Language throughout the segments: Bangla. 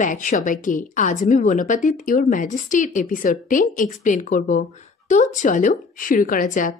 ব্যাক সবাইকে। আজ আমি বনপাতিত ইওর ম্যাজেস্টির এপিসোড 10 এক্সপ্লেন করব। তো চলো শুরু করা যাক।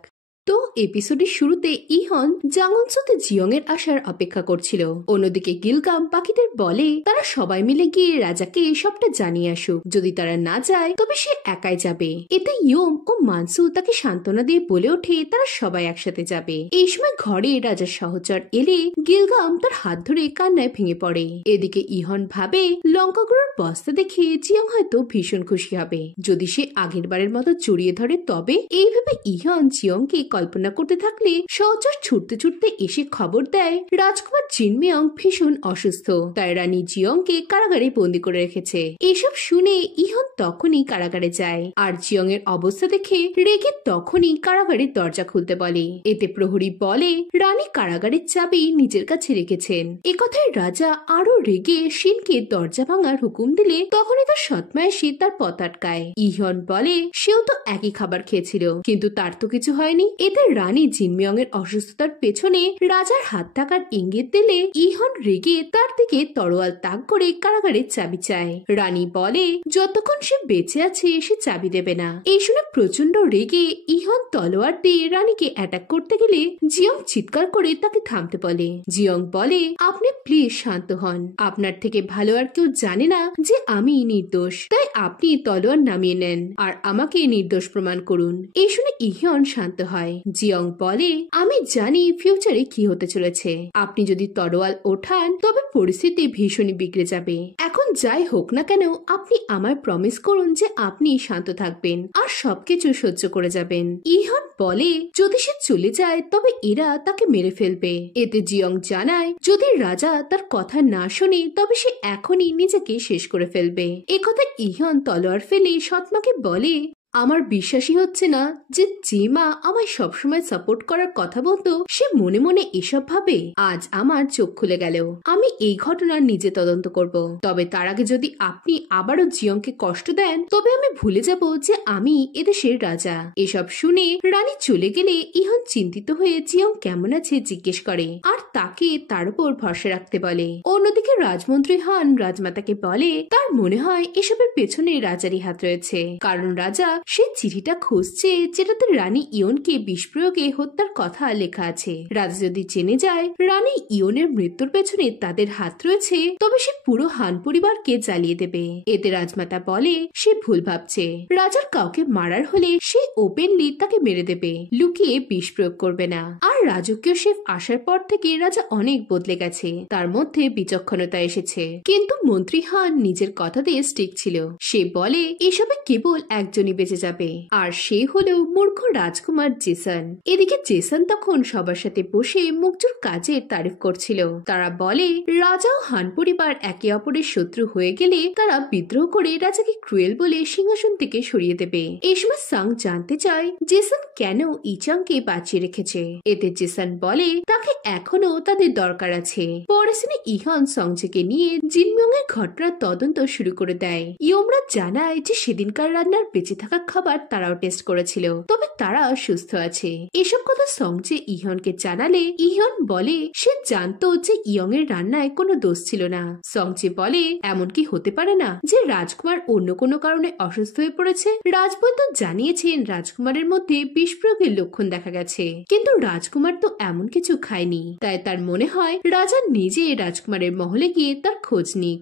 তো এপিসোডের শুরুতে ইহন জাংউনসুতে জিয়ং এর আসার অপেক্ষা করছিল। অন্যদিকে গিলগাম পাখিদের বলে তারা সবাই মিলে গিয়ে রাজাকে সবটা জানিয়ে আসুক, যদি তারা না যায় তবে সে একাই যাবে। এতে ইয়ম ও মানসু তাকে সান্ত্বনা দিয়ে বলে ওঠে তারা সবাই একসাথে যাবে। এই সময় ঘরে রাজার সহচর এলে গিলগাম তার হাত ধরে কান্নায় ভেঙে পড়ে। এদিকে ইহন ভাবে লঙ্কাগুলোর বস্তা দেখে জিয়ং হয়তো ভীষণ খুশি হবে যদি সে আগের বারের মতো জড়িয়ে ধরে। তবে এইভাবে ইহন জিয়ংকে কল্পনা করতে থাকলে সহচর ছুটতে ছুটতে এসে খবর দেয় রাজকুমার জিনমিয়ং ভীষণ অসুস্থ, তাই রানী জিয়ংকে কারাগারে বন্দি করে রেখেছে। এসব শুনে ইহন তখনই কারাগারে যায় আর জিয়ং এর অবস্থা দেখে রেগে তখনই কারাগারের দরজা খুলতে বলে। এতে প্রহরী বলে রানী কারাগারের চাবি নিজের কাছে রেখেছেন। একথায় রাজা আরো রেগে শিনকে দরজা ভাঙার হুকুম দিলে তখনই তার সৎমা এসে তার পথ আটকায়। ইহন বলে সেও তো একই খাবার খেয়েছিল কিন্তু তার তো কিছু হয়নি। এতে রানী জিনমিয়ং এর অসুস্থতার পেছনে রাজার হাত থাকার ইঙ্গিত দিলে ইহন রেগে তার দিকে তরোয়াল তাক করে কারাগারের চাবি চায়। রানী বলে যতক্ষণ সে বেঁচে আছে সে চাবি দেবে না। এই শুনে প্রচন্ড রেগে ইহন তলোয়ার দিয়ে রানীকে অ্যাটাক করতে গেলে জিয়ং চিৎকার করে তাকে থামতে বলে। জিয়ং বলে আপনি প্লিজ শান্ত হন, আপনার থেকে ভালো আর কেউ জানে না যে আমি নির্দোষ, তাই আপনি তলোয়ার নামিয়ে নেন আর আমাকে নির্দোষ প্রমাণ করুন। এই শুনে ইহন শান্ত হয়। জিয়ং বলে আমি জানি ফিউচারে কি হতে চলেছে, আপনি যদি তরোয়াল ওঠান তবে পরিস্থিতি ভীষণই বিগড়ে যাবে। এখন যাই হোক না কেন আপনি আমায় প্রমিস করুন যে আপনি শান্ত থাকবেন আর সবকিছু সহ্য করে যাবেন। ইহন বলে যদি সে চলে যায় তবে এরা তাকে মেরে ফেলবে। এতে জিয়ং জানায় যদি রাজা তার কথা না শোনে তবে সে এখনই নিজেকে শেষ করে ফেলবে। একথা ইহন তলোয়ার ফেলে সৎমাকে বলে আমার বিশ্বাসই হচ্ছে না যে মা আমায় সবসময় সাপোর্ট করার কথা বলতো সে মনে মনে এসব ভাবে। আজ আমার চোখ খুলে গেল, আমি এই ঘটনার নিজে তদন্ত করব। তবে তার আগে যদি আপনি আবারও জিয়ংকে কষ্ট দেন তবে আমি ভুলে যাব যে আমি এদেশের রাজা। এসব শুনে রানী চলে গেলে ইহন চিন্তিত হয়ে জিয়ং কেমন আছে জিজ্ঞেস করে আর তাকে তার উপর ভরসা রাখতে বলে। অন্যদিকে রাজমন্ত্রী হান রাজমাতাকে বলে তার মনে হয় এসবের পেছনে রাজারই হাত রয়েছে, কারণ রাজা সে চিঠিটা খুঁজছে যেটাতে রানী ইয়নকে বিষ প্রয়োগে হত্যার কথা লেখা আছে। রাজা যদি জেনে যায় রানী ইয়নের মৃত্যুর পেছনে তাদের হাত রয়েছে তবে সে পুরো হান পরিবারকে জ্বালিয়ে দেবে। এতে রাজমাতা বলে সে ভুল ভাবছে, রাজার কাউকে মারার হলে সে ওপেনলি তাকে মেরে দেবে, লুকিয়ে বিষ প্রয়োগ করবে না। আর রাজকীয় শেফ আসার পর থেকে রাজা অনেক বদলে গেছে, তার মধ্যে বিচক্ষণতা এসেছে। কিন্তু মন্ত্রী হান নিজের কথাতে স্টিক ছিল। সে বলে এসবে কেবল একজনই বেঁচে যাবে আর সে হলো মূর্খ রাজকুমার জেসন। এদিকে জেসন তখন সবার সাথে বসে মুকজুর কাজের তারিফ করছিল। তারা বলে রাজা ও হান পরিবার একে অপরের শত্রু হয়ে গেলে তারা বিদ্রোহ করে রাজাকে ক্রুয়েল বলে সিংহাসন থেকে সরিয়ে দেবে। এই সময় সাং জানতে চায় জেসন কেন ইচাংকে বাঁচিয়ে রেখেছে। এতে জেসন বলে তাকে এখনো তাদের দরকার আছে। পরে সিনে ইহন সংজেকে নিয়ে জিনমিয়ং এর ঘটনার তদন্ত শুরু করে দেয়। ইয়মরা জানায় যে সেদিনকার রান্নার বেঁচে থাকা খাবার তারাও টেস্ট করেছিল, তবে তারা সুস্থ আছে। এসব কথা সংজে ইহনকে জানালে ইহন বলে সে জানতো যে ইয়ং এর রান্নায় কোনো দোষ ছিল না। সংজে বলে এমন কি হতে পারে না যে রাজকুমার অন্য কোনো কারণে অসুস্থ হয়ে পড়েছে। রাজবৈদ্য জানিয়েছেন রাজকুমারের মধ্যে বিষ প্রয়োগের লক্ষণ দেখা গেছে, কিন্তু রাজকুমার তো এমন কিছু খায়নি, তাই তার মনে হয় রাজা নিজে রাজকুমারের মহলে গিয়ে তার খোঁজ নিক।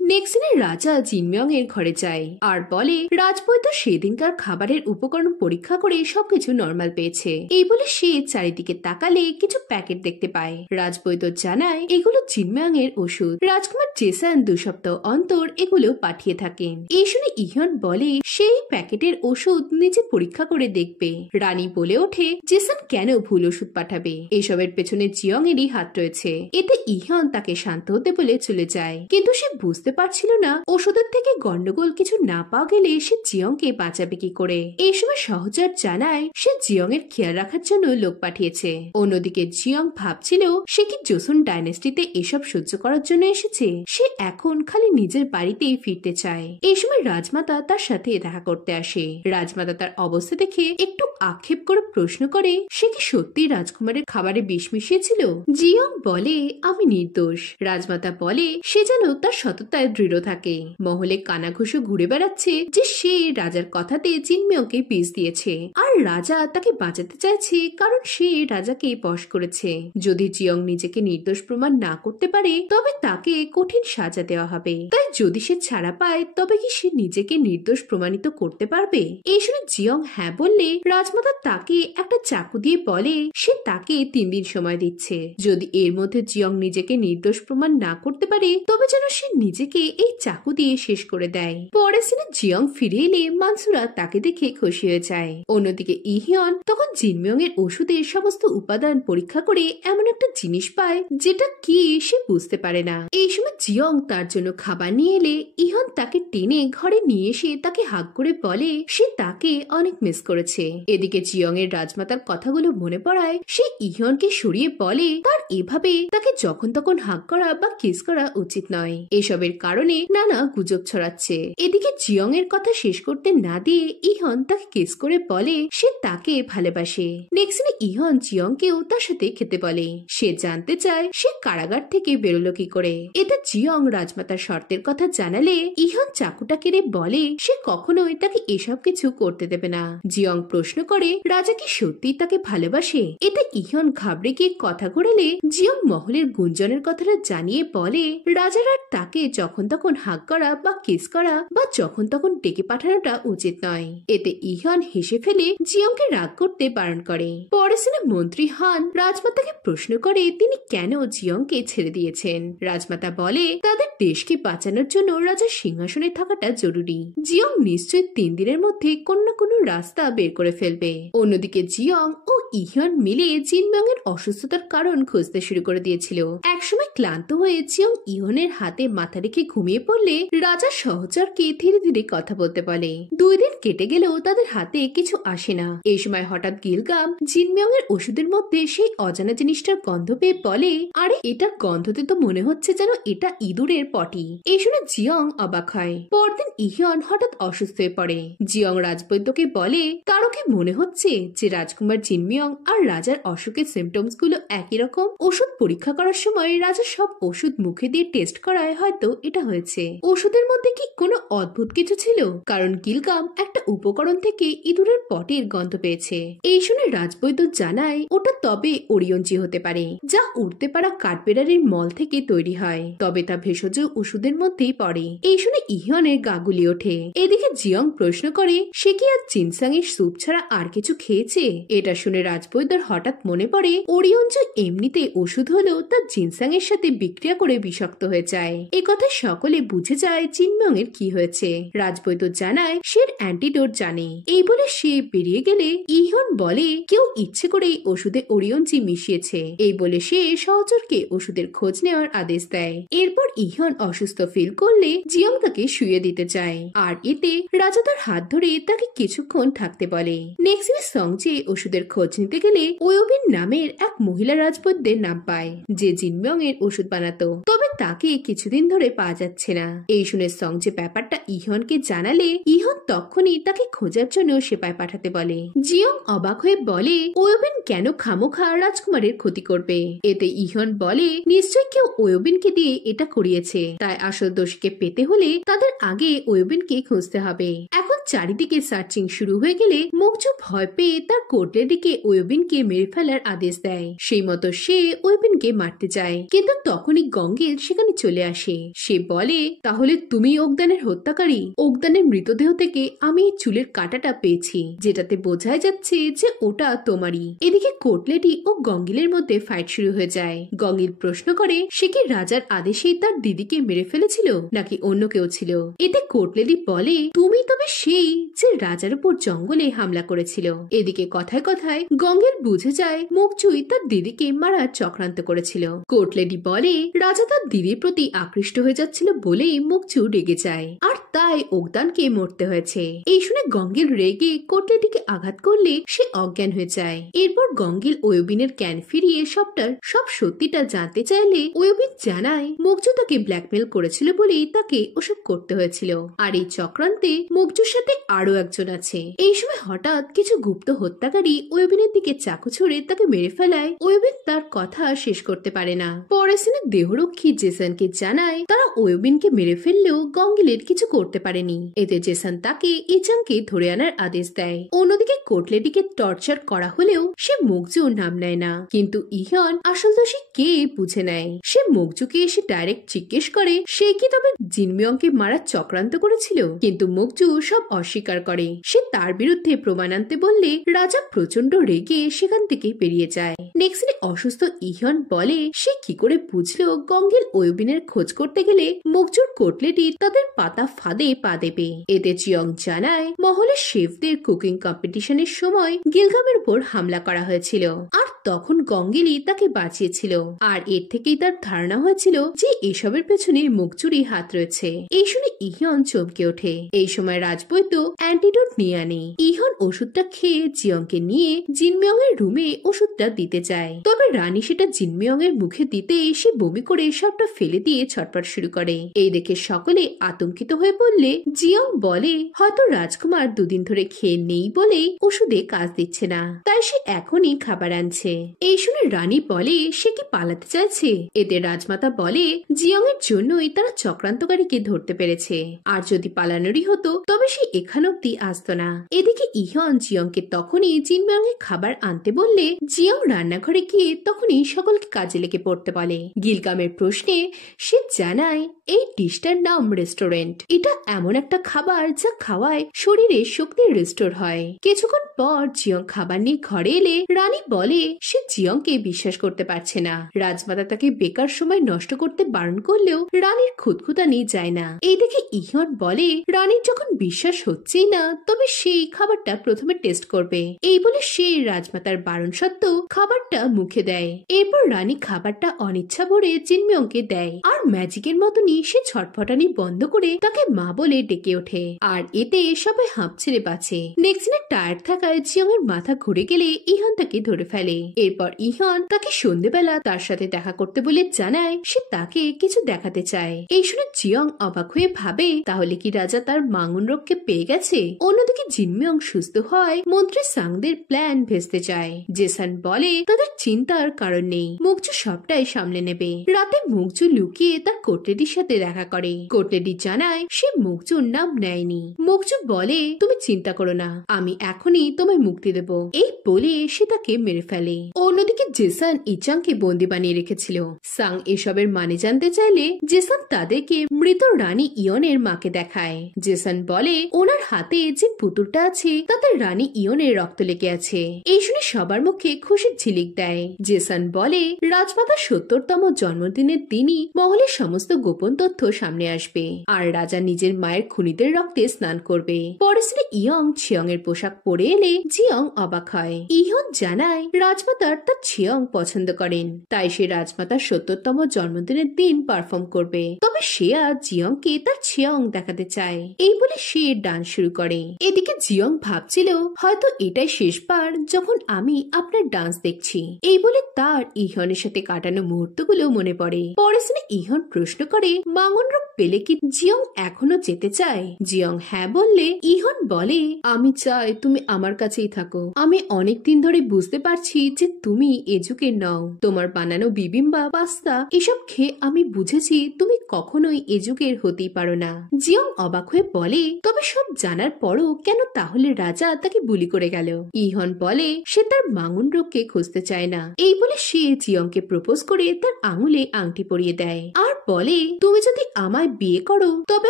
নেক্সট দিনে রাজা জিনমিয়ং এর ঘরে যায় আর বলে রাজবৈদ্য সেদিনকার খাবারের উপকরণ পরীক্ষা করে সবকিছু নরমাল পেয়েছে। এই বলে সে চারিদিকে তাকালে কিছু প্যাকেট দেখতে পায়। রাজবৈদ্য জানায় এগুলো জিনমিয়ং এর ওষুধ। রাজকুমার জেসন 2 সপ্তাহ অন্তর এগুলো পাঠিয়ে থাকেন। এই শুনে ইহন বলে সেই প্যাকেটের ওষুধ নিজে পরীক্ষা করে দেখবে। রানী বলে ওঠে জেসন কেন ভুল ওষুধ পাঠাবে, এসবের পেছনে জিয়ং এরই হাত রয়েছে। এতে ইহন তাকে শান্ত হতে বলে চলে যায়, কিন্তু সে বুঝতে পারছিল না ওষুধের থেকে গন্ডগোল কিছু না পাওয়া গেলে সে জিয়ংকে বাঁচাবে কি করে। এই সময় সহচর জানায় সে জিয়ং এর খেয়াল রাখার জন্য লোক পাঠিয়েছে। অন্যদিকে জিয়ং ভাবছিল সে কি জোসন ডাইনেস্টিতে এসব সহ্য করার জন্য এসেছে। সে এখন খালি নিজের বাড়িতেই ফিরতে চায়। এই সময় রাজমাতা তার সাথে দেখা করতে আসে। রাজমাতা তার অবস্থা দেখে একটু আক্ষেপ করে প্রশ্ন করে সে কি সত্যি রাজকুমারের খাবারে বিষ মিশিয়েছিল। জিয়ং বলে আমি নির্দোষ। রাজমাতা বলে সে যেন তার সততায় কথায় দৃঢ় থাকে। মহলে কানাঘুষো ঘুরে বেড়াচ্ছে যে সে রাজার কথাতে জিনমিয়ংকে পিস দিয়েছে, আর রাজা তাকে বাঁচাতে চাইছে কারণ সে রাজাকে বশ করেছে। যদি জিয়ং নিজেকে নির্দোষ প্রমাণ না করতে পারে তবে তাকে কঠিন সাজা দেওয়া হবে। তাই যদি সে ছাড়া পায় তবে কি সে নিজেকে নির্দোষ প্রমাণিত করতে পারবে? এই শুনে জিয়ং হ্যাঁ বললে রাজমাতা তাকে একটা চাকু দিয়ে বলে সে তাকে 3 দিন সময় দিচ্ছে। যদি এর মধ্যে জিয়ং নিজেকে নির্দোষ প্রমাণ না করতে পারে তবে যেন সে নিজেকে এই চাকু দিয়ে শেষ করে দেয়। পরের দিনে জিয়ং ফিরে এলে মানসুরা তাকে দেখে খুশি হয়ে যায়। অন্যদিকে ইহিয়ন তখন জিনমিয়ং এর ওষুধের সমস্ত উপাদান পরীক্ষা করে এমন একটা জিনিস পায় যেটা কি সে বুঝতে পারে না। এই সময় জিয়ং তার জন্য খাবার নিয়ে এলে ইহন তাকে টেনে ঘরে নিয়ে এসে তাকে হাগ করে বলে সে তাকে অনেক মিস করেছে। এদিকে জিয়ং এর রাজমাতার কথাগুলো মনে পড়ায় সে ইহনকে সরিয়ে বলে তার এভাবে তাকে যখন তখন হাগ করা বা কিস করা উচিত নয়। এসবের কারণে নানা গুজব ছড়াচ্ছে। এদিকে জিয়ং এর কথা শেষ করতে না দিয়ে ইহন তাকে কিস করে বলে সে তাকে ভালোবাসে। নেক্সট দিনে ইহন জিয়ংকেও তার সাথে খেতে বলে। সে জানতে চায় সে কারাগার থেকে বেরোলো কি করে। এতে জিয়ং রাজমাতার শর্তের কথা জানালে ইহন চাকুটা কেড়ে বলে সে কখনোই তাকে এসব কিছু করতে দেবে না। জিয়ং প্রশ্ন করে রাজা কি সত্যি তাকে ভালোবাসে। এতে ইহন ঘাবড়ে গিয়ে কথা ঘোরালে জিয়ং মহলের গুঞ্জনের কথাটা জানিয়ে বলে রাজার আর তাকে যখন তখন হাগ করা বা কিস করা বা যখন তখন ডেকে পাঠানোটা উচিত নয়। এতে ইহন হেসে ফেলে জিয়ংকে রাগ করতে বারণ করে। পরে সিনে মন্ত্রী হান রাজমাতাকে প্রশ্ন করে তিনি কেন জিয়ংকে ছেড়ে দিয়েছেন। রাজমাতা বলে তাদের দেশকে বাঁচানোর জন্য রাজার সিংহাসনে থাকাটা জরুরি। জিয়ং নিশ্চয়ই 3 দিনের মধ্যে কোন না কোনো রাস্তা বের করে ফেলবে। অন্যদিকে জিয়ং ও ইহন মিলে জিনমিয়ং এর অসুস্থতার কারণ খুঁজতে শুরু করে দিয়েছিল। একসময় ক্লান্ত হয়ে জিয়ং ইহনের হাতে মাথা রেখে ঘুমিয়ে পড়লে রাজার সহচরকে ধীরে ধীরে কথা বলতে বলে। 2 দিন কেটে গেলেও তাদের হাতে কিছু আসে না। এই সময় হঠাৎ গিলগাম জিনমিয়ং এর ওষুধের মধ্যে সেই অজানা জিনিসটার গন্ধ পেয়ে বলে আরে এটার গন্ধতে তো মনে হচ্ছে যেন এটা ইঁদুরের পটি। এই শুনে জিয়ং অবাক হয়। পরদিন ইহন হঠাৎ অসুস্থ হয়ে পড়ে। জিয়ং রাজবৈদ্যকে বলে কারো কি মনে হচ্ছে যে রাজকুমার জিনমিয়ং আর রাজার অসুখের সিমটমস গুলো একই রকম? ওষুধ পরীক্ষা করার সময় রাজা সব ওষুধ মুখে দিয়ে টেস্ট করায় হয়তো এটা হয়েছে। ওষুধের মধ্যে কি কোনো অদ্ভুত কিছু ছিল? কারণ গিলগাম একটা উপকরণ থেকে ইঁদুরের পটির গন্ধ পেয়েছে। এই শুনে রাজবৈদ্য জানায় ওটা তবে ওরিয়ঞ্জি হতে পারে যা উড়তে পারা কাঠবেড়ালির মল থেকে তৈরি হয়, তবে তা ভেষজ ওষুধের মধ্যেই পড়ে। এই শুনে ইহনের গা গুলি ওঠে। এদিকে জিয়ং প্রশ্ন করে সে কি আজ জিনসাং এর স্যুপ ছাড়া আর কিছু খেয়েছে। এটা শুনে রাজবৈদ্যর হঠাৎ মনে পড়ে ওরিয়ঞ্জি এমনিতে ওষুধ হলেও তা জিনসাং এর সাথে বিক্রিয়া করে বিষাক্ত হয়ে যায়। এ কথা সকলে বুঝে যায় জিনমিয়ং এর কি হয়েছে। রাজবৈদ্য জানায় সে অ্যান্টিডোট জানে। এই বলে সে বেরিয়ে গেলে ইহন বলে কেউ ইচ্ছে করে ওষুধে ওরিয়ঞ্জি মিশিয়েছে। এই বলে সে সহচরকে ওষুধের খোঁজ নেওয়ার আদেশ দেয়। এরপর ইহন অসুস্থ ফিল করলে জিয়ং তাকে শুয়ে দিতে চায়, আর এতে রাজা তার হাত ধরে তাকে কিছুক্ষণ থাকতে বলে। নেক্সট দিনে সংজে ওষুধের খোঁজ নিতে গেলে ওয়বিন নামের এক মহিলা রাজবৈদ্যের নাম পায় যে জিনমিয়ং এর ওষুধ বানাতো, তবে তাকে কিছুদিন ধরে পাওয়া যাচ্ছে না। এই শুনে সংজে ব্যাপারটা ইহনকে জানালে ইহন তখনই তাকে খোঁজার জন্য সেপাই পাঠাতে বলে। জিয়ং অবাক হয়ে বলে ওয়বিন কেন খামোখা রাজকুমারের ক্ষতি করবে। এতে ইহন বলে নিশ্চয় কেউ ওয়বিনকে দিয়ে এটা করিয়েছে, তাই আসল দোষীকে পেতে হলে তাদের আগে ওয়বিনকে খুঁজতে হবে। এখন চারিদিকে সার্চিং শুরু হয়ে গেলে মুকচু ভয় পেয়ে তার কোর্টের দিকে ওয়বিনকে মেরে ফেলার আদেশ দেয়। সেই মতো সে ওয়বিনকে মারতে চায়, কিন্তু তখনই গঙ্গেল সেখানে চলে আসে। সে বলে তাহলে তুমি ওগদানের হত্যাকারী। ওগদানের মৃতদেহ থেকে আমি এই চুলের কাঁটাটা পেয়েছি, যেটাতে বোঝাই যাচ্ছে যে ওটা তোমারই। এদিকে কোটলেটি ও গঙ্গিলের মধ্যে ফাইট শুরু হয়ে যায়। গঙ্গিল প্রশ্ন করে সে কি রাজার আদেশেই তার দিদিকে মেরে ফেলেছিল নাকি অন্য কেউ ছিল। এতে কোটলেটি বলে তুমি তবে সেই যে রাজার উপর জঙ্গলে হামলা করেছিল। এদিকে কথায় কথায় গঙ্গিল বুঝে যায় মুকচুই তার দিদিকে মারার চক্রান্ত করেছিল। কোটলেটি বলে রাজা তার দিদির প্রতি আকৃষ্ট হয়ে যাচ্ছিল বলেই মুকচু রেগে যায়, আর তাই ওগদানকে মরতে হয়েছে। এই শুনে গঙ্গিল রেগে কোটলেটিকে আঘাত করলে সে অজ্ঞান হয়ে যায়। এরপর গঙ্গিল ওয়বিনের জ্ঞান ফিরিয়ে সব সত্যিটা জানতে চাইলে ওয়বিন জানায় মুগজু তাকে ব্ল্যাকমেল করেছিল বলেই তাকে ওসব করতে হয়েছিল। আর এই চক্রান্তে মুগজুর সাথে আরো একজন আছে। এই সময় হঠাৎ কিছু গুপ্ত হত্যাকারী ওয়বিনের দিকে চাকু ছুড়ে তাকে মেরে ফেলায় ওয়বিন তার কথা শেষ করতে পারে না। পরে সিনে দেহরক্ষী জেসনকে জানায় তারা ওয়বিনকে মেরে ফেললেও গঙ্গিলের কিছু করতে পারেনি। এতে জেসন তাকে ইচাংকে ধরে আনার আদেশ দেয়। অন্যদিকে কোটলেটিকে টর্চার করা হলেও সে মুগজু নাম নেয় না, কিন্তু ইহন আসল দোষী কে বুঝে নেয়। সে মুগজুকে এসে ডাইরেক্ট জিজ্ঞেস করে সে কি তবে জিনমিয়ংকে মারার চক্রান্ত করেছিল, কিন্তু মুগজু সব অস্বীকার করে। সে তার বিরুদ্ধে প্রমাণ আনতে বললে রাজা প্রচন্ড রেগে সেখান থেকে বেরিয়ে যায়। নেক্সট অসুস্থ ইহন বলে সে কি করে বুঝলো গঙ্গিল ওয়বিনের খোঁজ করতে গেলে মুগজুর কোটলেটি তাদের পাতা ফাঁদে পা দেবে। এতে জিয়ং জানায় মহলের শেফদের কুকিং কম্পিটিশনের সময় গিলগামের উপর হামলা করা হয়েছিল আর তখন গঙ্গিলি তাকে বাঁচিয়েছিল। আর এর থেকেই তার ধারণা হয়েছিল যে এসবের পেছনে মুগজুরই হাত রয়েছে। এই শুনে ইহন চমকে ওঠে। এই সময় রাজবৈদ্য অ্যান্টিডোট নিয়ে আনে। ইহন ওষুধটা খেয়ে জিয়ংকে নিয়ে জিনমিয়ং এর রুমে ওষুধটা দিতে যায়। তবে রানী সেটা জিনমিয়ং এর মুখে দিতে সে বমি করে সবটা ফেলে দিয়ে ছটফট শুরু করে। এই দেখে সকলে আতঙ্কিত হয়ে পড়লে জিয়ং বলে হয়তো রাজকুমার দুদিন ধরে খেয়ে নেই বলে ওষুধে কাজ দিচ্ছে না, তাই সে এখনই খাবার আনছে। এই শুনে রানী বলে সে কি পালাতে চাইছে। এতে রাজমাতা বলে জিয়ং এর জন্যই তারা চক্রান্তকারীকে ধরতে পেরেছে, আর যদি পালানোরই হতো তবে সে এখান অব্দি আসতো না। এদিকে ইহন জিয়ংকে তখনই জিনমিয়ং এর খাবার আনতে বললে জিয়ং রান্নাঘরে গিয়ে তখনই সকলকে কাজে লেগে পড়তে বলে। গিলগামের প্রশ্নে সে জানায় এই ডিশটার নাম রেস্টুরেন্ট। এটা এমন একটা খাবার যা খাওয়ায় শরীরে শক্তি রেস্টোর হয়। কিছুক্ষণ পর জিয়ং খাবার নিয়ে ঘরে এলে রানী বলে সে জিয়ংকে বিশ্বাস করতে পারছে না। রাজমাতা তাকে বেকার সময় নষ্ট করতে বারণ করলেও রানীর খুঁতখুঁতানি যায় না। এই দেখে ইহন বলে রানীর যখন বিশ্বাস হচ্ছেই না তবে সেই খাবারটা প্রথমে টেস্ট করবে। এই বলে সে রাজমাতার বারণ সত্ত্বেও খাবারটা মুখে দেয়। এরপর রানী খাবারটা অনিচ্ছা ভরে জিনমিয়ংকে দেয় আর ম্যাজিকের মতনই সে ছটফটানি বন্ধ করে তাকে মা বলে ডেকে ওঠে। আর এতে সবাই হাঁপ ছেড়ে বাঁচে। নেক্সট দিনে টায়ার্ড থাকায় জিয়ং এর মাথা ঘুরে গেলে ইহন তাকে ধরে ফেলে। এরপর ইহন তাকে সন্ধ্যেবেলা তার সাথে দেখা করতে বলে জানায় সে তাকে কিছু দেখাতে চায়। এই শুনে জিয়ং অবাক হয়ে ভাবে তাহলে কি রাজা তার মাঙ্গনরক্ষকে পেয়ে গেছে। অন্যদিকে জিনমিয়ং সুস্থ হয় মন্ত্রী সাংদের প্ল্যান ভেস্তে যায়। জেসন বলে তাদের চিন্তার কারণ নেই, মুগজু সবটাই সামলে নেবে। রাতে মুগজু লুকিয়ে তার কোটলেটির সাথে দেখা করে। কোটলেটি জানায় সে মুগজুর নাম নেয়নি। মুগজু বলে তুমি চিন্তা করো না, আমি এখনই তোমায় মুক্তি দেব। এই বলে সে তাকে মেরে ফেলে। অন্যদিকে জেসন ইচাংকে বন্দি বানিয়ে রেখেছিল। সাং এসবের মানে জানতে চাইলে জেসন তাদেরকে মৃত রানী ইয়নের মাকে দেখায়। জেসন বলে ওনার হাতে যে পুতুলটা আছে তাতে রানী ইয়নের রক্ত লেগে আছে। এই শুনে সবার মুখে খুশির ঝিলিক দেয়। জেসন বলে রাজমাতার ৭০তম জন্মদিনের দিনই মহলের সমস্ত গোপন তথ্য সামনে আসবে আর রাজা নিজের মায়ের খুনিদের রক্তে স্নান করবে। পরে ইয়ং ছিয়ং এর পোশাক পরে এলে জিয়ং অবাক হয়। ইহন জানায় রাজমাতার তার ছিয়ং পছন্দ করেন, তাই সে রাজমাতার ৭০তম জন্মদিনের দিন পারফর্ম করবে। তবে সে আজ জিয়ংকে তার ছিয়ং দেখাতে চায়। এই বলে সে ডান্স শুরু করে। এদিকে জিয়ং ভাবছিল হয়তো এটাই শেষবার যখন আমি আপনার ডান্স দেখছি। এই বলে তার ইহনের সাথে কাটানো মুহূর্তগুলো মনে পড়ে। পরে ইহন প্রশ্ন করে মাঙ্গনরক পেলে কি জিয়ং এখনো যেতে চায়। জিয়ং হ্যাঁ বললে ইহন বলে আমি চাই তুমি আমার কাছেই থাকো। আমি অনেকদিন ধরে বুঝতে পারছি যে তুমি এ যুগের নও। তোমার বানানো বিবিম্বা পাস্তা এসব খেয়ে আমি বুঝেছি তুমি কখনোই এ যুগের হতেই পারো না। জিয়ং অবাক হয়ে বলে তবে সব জানার পরও কেন তাহলে রাজা তাকে বুলি করে গেল। ইহন বলে সে তার মাঙ্গনরককে খুঁজতে চায় না। এই বলে সে জিয়ংকে প্রপোজ করে তার আঙুলে আংটি পরিয়ে দেয় আর বলে তুমি যদি আমায় বিয়ে করো তবে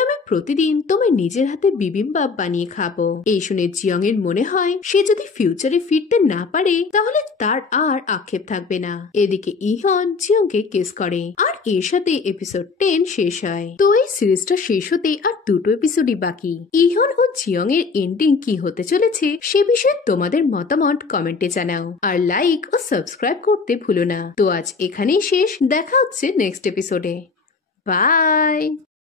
আমি প্রতিদিন তোমায় নিজের হাতে বিবিম্বাপ বানিয়ে খাবো। এই শুনে জিয়ং এর মনে হয় সে যদি ফিউচারে ফিরতে না পারে তাহলে তার আর আক্ষেপ থাকবে না। এদিকে ইহন জিয়ংকে কিস করে আর এর সাথে এপিসোড 10 শেষ হয়। তো এই সিরিজটা শেষ হতে আর দুটো এপিসোডই বাকি। ইহন ও জিয়ং এর এন্ডিং কি হতে চলেছে সে বিষয়ে তোমাদের মতামত কমেন্টে জানাও আর লাইক ও সাবস্ক্রাইব করতে ভুলো না। তো আজ এখানেই শেষ, দেখা হচ্ছে নেক্সট এপিসোডে। বাই।